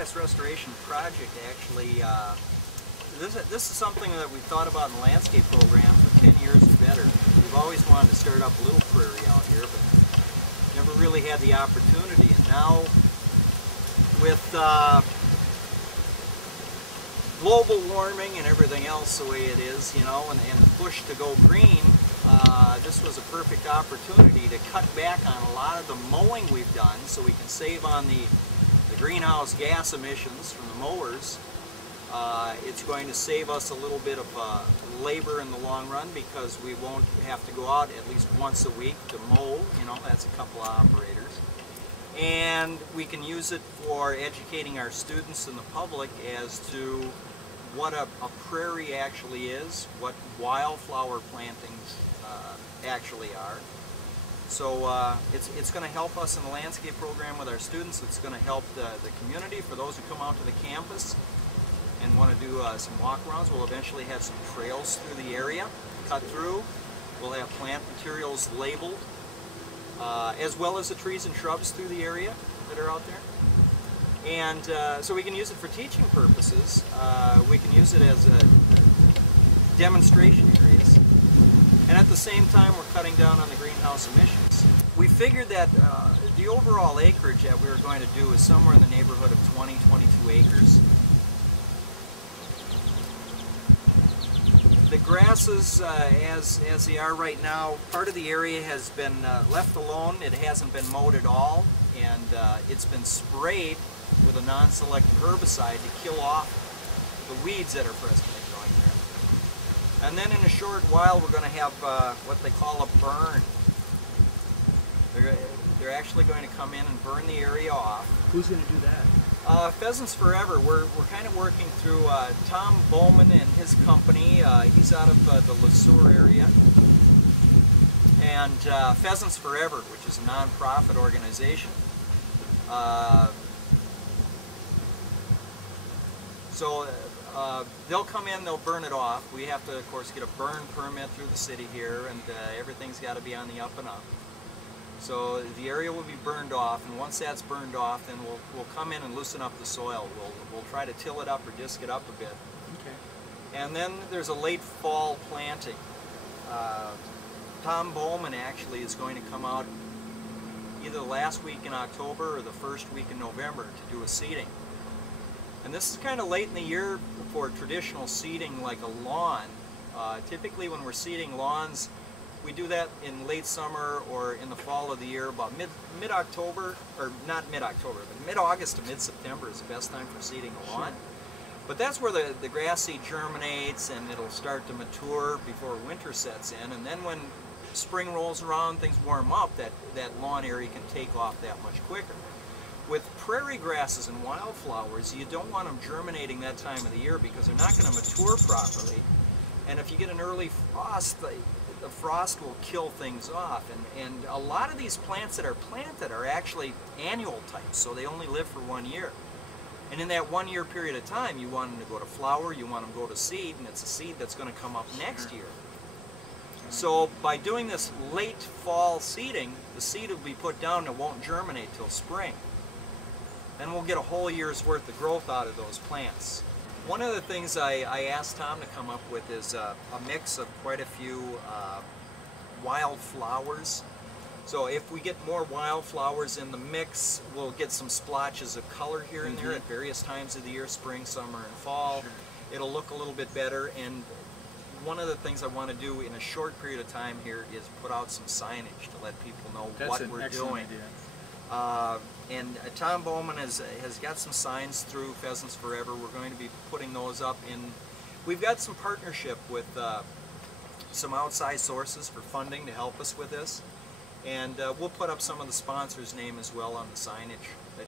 bluegrass restoration project actually, this is something that we've thought about in the landscape program for 10 years or better. We've always wanted to start up a little prairie out here, but never really had the opportunity. And now, with global warming and everything else the way it is, you know, and the push to go green, this was a perfect opportunity to cut back on a lot of the mowing we've done so we can save on the greenhouse gas emissions from the mowers. It's going to save us a little bit of labor in the long run because we won't have to go out at least once a week to mow, you know, that's a couple of operators. And we can use it for educating our students and the public as to what a prairie actually is, what wildflower plantings actually are. So it's going to help us in the landscape program with our students. It's going to help the community. For those who come out to the campus and want to do some walk-arounds, we'll eventually have some trails through the area, cut through. We'll have plant materials labeled, as well as the trees and shrubs through the area that are out there. And so we can use it for teaching purposes. We can use it as demonstration areas. And at the same time, we're cutting down on the greenhouse emissions. We figured that the overall acreage that we were going to do is somewhere in the neighborhood of 20-22 acres. The grasses, as they are right now, part of the area has been left alone. It hasn't been mowed at all, and it's been sprayed with a non-selective herbicide to kill off the weeds that are presently growing there. And then in a short while we're going to have what they call a burn. They're actually going to come in and burn the area off. Who's going to do that? Pheasants Forever. We're kind of working through Tom Bowman and his company. He's out of the LeSueur area. And Pheasants Forever, which is a non-profit organization. So they'll come in, they'll burn it off. We have to, of course, get a burn permit through the city here, and everything's got to be on the up and up. So the area will be burned off, and once that's burned off, then we'll come in and loosen up the soil. We'll try to till it up or disc it up a bit. Okay. And then there's a late fall planting. Tom Bowman actually is going to come out either the last week in October or the first week in November to do a seeding. And this is kind of late in the year for traditional seeding like a lawn. Typically when we're seeding lawns, we do that in late summer or in the fall of the year, about mid-October, or not mid-October, but mid-August to mid-September is the best time for seeding a lawn. Sure. But that's where the grass seed germinates and it'll start to mature before winter sets in. And then when spring rolls around, things warm up, that lawn area can take off that much quicker. With prairie grasses and wildflowers, you don't want them germinating that time of the year because they're not going to mature properly. And if you get an early frost, the frost will kill things off. And a lot of these plants that are planted are actually annual types, so they only live for 1 year. And in that 1 year period of time, you want them to go to flower, you want them to go to seed, and it's a seed that's going to come up next year. So by doing this late fall seeding, the seed will be put down and it won't germinate till spring. Then we'll get a whole year's worth of growth out of those plants. One of the things I asked Tom to come up with is a mix of quite a few wildflowers. So if we get more wildflowers in the mix, we'll get some splotches of color here and there at various times of the year, spring, summer, and fall. Sure. It'll look a little bit better. And one of the things I want to do in a short period of time here is put out some signage to let people know what we're doing. That's an excellent idea. And Tom Bowman has got some signs through Pheasants Forever. We're going to be putting those up in. We've got some partnership with some outside sources for funding to help us with this, and we'll put up some of the sponsors' name as well on the signage.